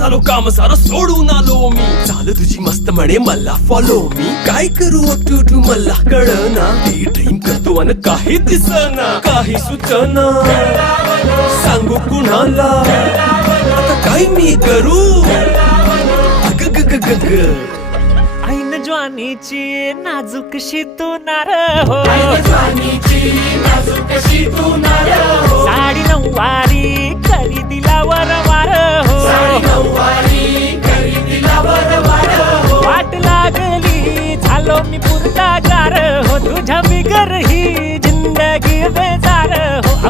झालो काम सारं सोडून आलो मी. चाल तुझी मस्त म्हणे मला फॉलो मी. काय करू टू मला कळना. ड्रीम करतो अन काही दिसना. काही सुचना सांगू कुणाला आता काय मी करू. अग ग ग ग ग ऐन ज्वानीची नाजूकशी तू नार हो. साडी नऊवारी करी दिला वरवार हो. वाट लागली झालो मी पुरता गार हो. तुझ्या बिगर ही जिंदगी बेजार